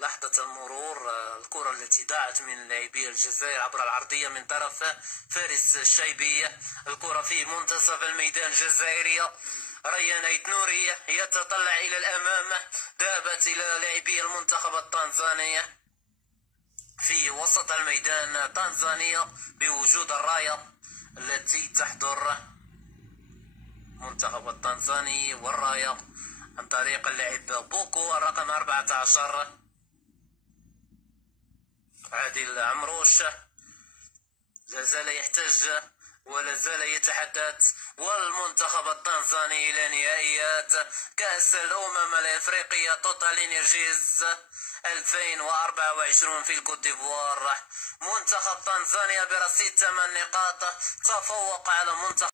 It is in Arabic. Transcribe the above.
لحظة المرور، الكرة التي ضاعت من لاعبي الجزائر عبر العرضية من طرف فارس الشيبية. الكرة في منتصف الميدان الجزائرية. ريان ايتنوري يتطلع إلى الأمام، ذهبت إلى لاعبي المنتخب التنزاني في وسط الميدان. تنزانيا بوجود الراية التي تحضر المنتخب التنزاني، والراية عن طريق اللاعب بوكو الرقم 14 عادل عمروش. لا زال يحتج ولا زال يتحدث. والمنتخب التنزاني إلى نهائيات كأس الأمم الإفريقية توتال إنرجيز 2024 في الكوت ديفوار. منتخب تنزانيا برصيد 8 نقاط تفوق على منتخب